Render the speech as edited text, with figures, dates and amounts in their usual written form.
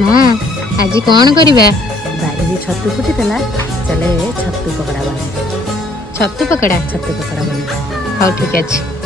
माँ आज कौन करवा बारी छतु फुटी चले छतु पकड़ा बना छतु पकड़ा बना। हाँ ठीक अच्छे।